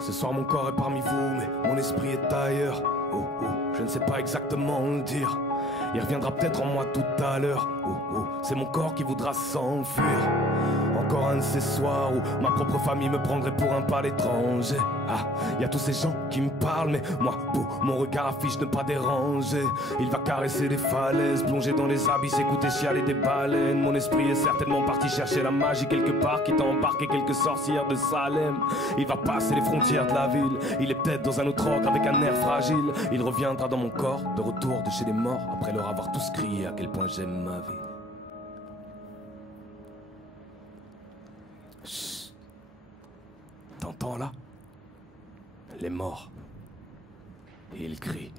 Ce soir mon corps est parmi vous, mais mon esprit est ailleurs. Oh oh, je ne sais pas exactement le dire. Il reviendra peut-être en moi tout à l'heure. Oh oh, c'est mon corps qui voudra s'enfuir. Encore un de ces soirs où ma propre famille me prendrait pour un pâle étranger. Ah, y a tous ces gens qui me parlent, mais moi, mon regard affiche ne pas déranger. Il va caresser les falaises, plonger dans les abysses, écouter chialer des baleines. Mon esprit est certainement parti chercher la magie quelque part, quitte à embarquer quelques sorcières de Salem. Il va passer les frontières de la ville. Il est peut-être dans un autre ordre avec un air fragile. Il reviendra dans mon corps, de retour de chez les morts, après leur avoir tous crié à quel point j'aime ma vie. Chut. T'entends là? Les morts. Et ils crient.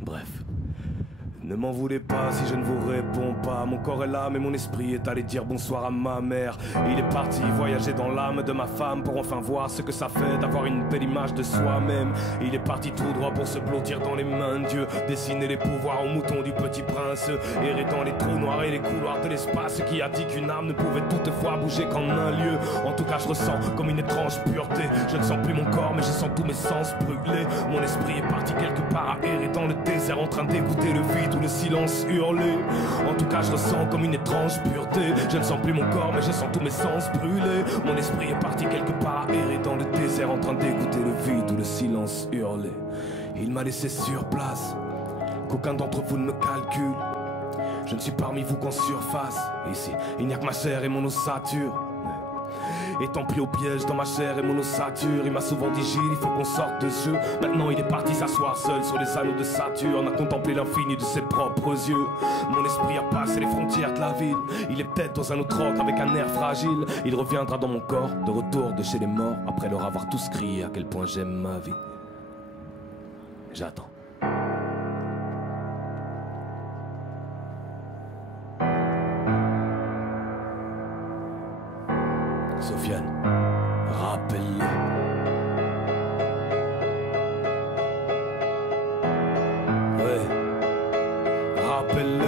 Bref. Ne m'en voulez pas si je ne vous réponds pas. Mon corps est là mais mon esprit est allé dire bonsoir à ma mère. Il est parti voyager dans l'âme de ma femme pour enfin voir ce que ça fait d'avoir une belle image de soi-même. Il est parti tout droit pour se blottir dans les mains de Dieu, dessiner les pouvoirs aux moutons du petit prince, errer dans les trous noirs et les couloirs de l'espace. Qui a dit qu'une âme ne pouvait toutefois bouger qu'en un lieu? En tout cas je ressens comme une étrange pureté. Je ne sens plus mon corps mais je sens tous mes sens brûlés. Mon esprit est parti quelque part à errer dans le désert, en train d'écouter le vide ou le silence hurlé. En tout cas je ressens comme une étrange pureté. Je ne sens plus mon corps mais je sens tous mes sens brûlés. Mon esprit est parti quelque part à errer dans le désert, en train d'écouter le vide ou le silence hurlé. Il m'a laissé sur place, qu'aucun d'entre vous ne me calcule. Je ne suis parmi vous qu'en surface. Ici il n'y a que ma chair et mon ossature. Étant pris au piège dans ma chair et mon ossature, il m'a souvent dit Gilles, il faut qu'on sorte de ce jeu. Maintenant il est parti s'asseoir seul sur les anneaux de Saturne, à contempler l'infini de ses propres yeux. Mon esprit a passé les frontières de la ville. Il est peut-être dans un autre ordre avec un air fragile. Il reviendra dans mon corps, de retour de chez les morts, après leur avoir tous crié à quel point j'aime ma vie. J'attends. Sofiane, rappelle-le. Ouais, rappelle-le.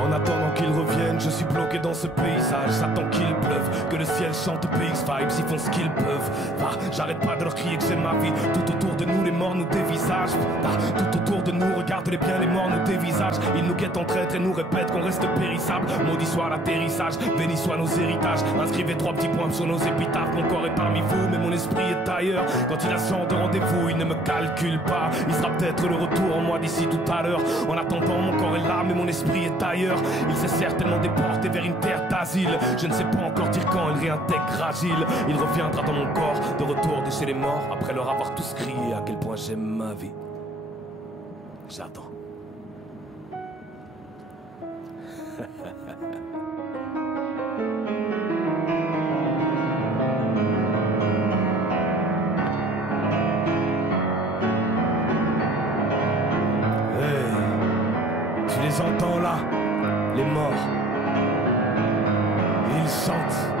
En attendant qu'il revienne, je suis bloqué dans ce paysage. J'attends qu'il pleuve, que le ciel chante PX Vibes. Ils font ce qu'ils peuvent. Ah, j'arrête pas de leur crier que j'ai ma vie. Tout autour de nous, les morts nous dévisagent. Ah, tout autour de nous, regarde-les bien, les morts nous dévisagent. Ils nous guettent en traître et nous répètent qu'on reste périssable. Maudit soit l'atterrissage, béni soient nos héritages. Inscrivez 3 petits points sur nos épitaphes. Mon corps est parmi vous, mais mon esprit est ailleurs. Quand il a ce genre de rendez-vous, il ne me calcule pas. Il sera peut-être le retour en moi d'ici tout à l'heure. En attendant, mon corps est là, mais mon esprit est ailleurs. Il s'est certainement déporté vers une terre d'asile. Je ne sais pas encore dire quand il réintègre Agile. Il reviendra dans mon corps, de retour de chez les morts, après leur avoir tous crié à quel point j'aime ma vie. J'attends. Tu les entends là, les morts. Ils chantent.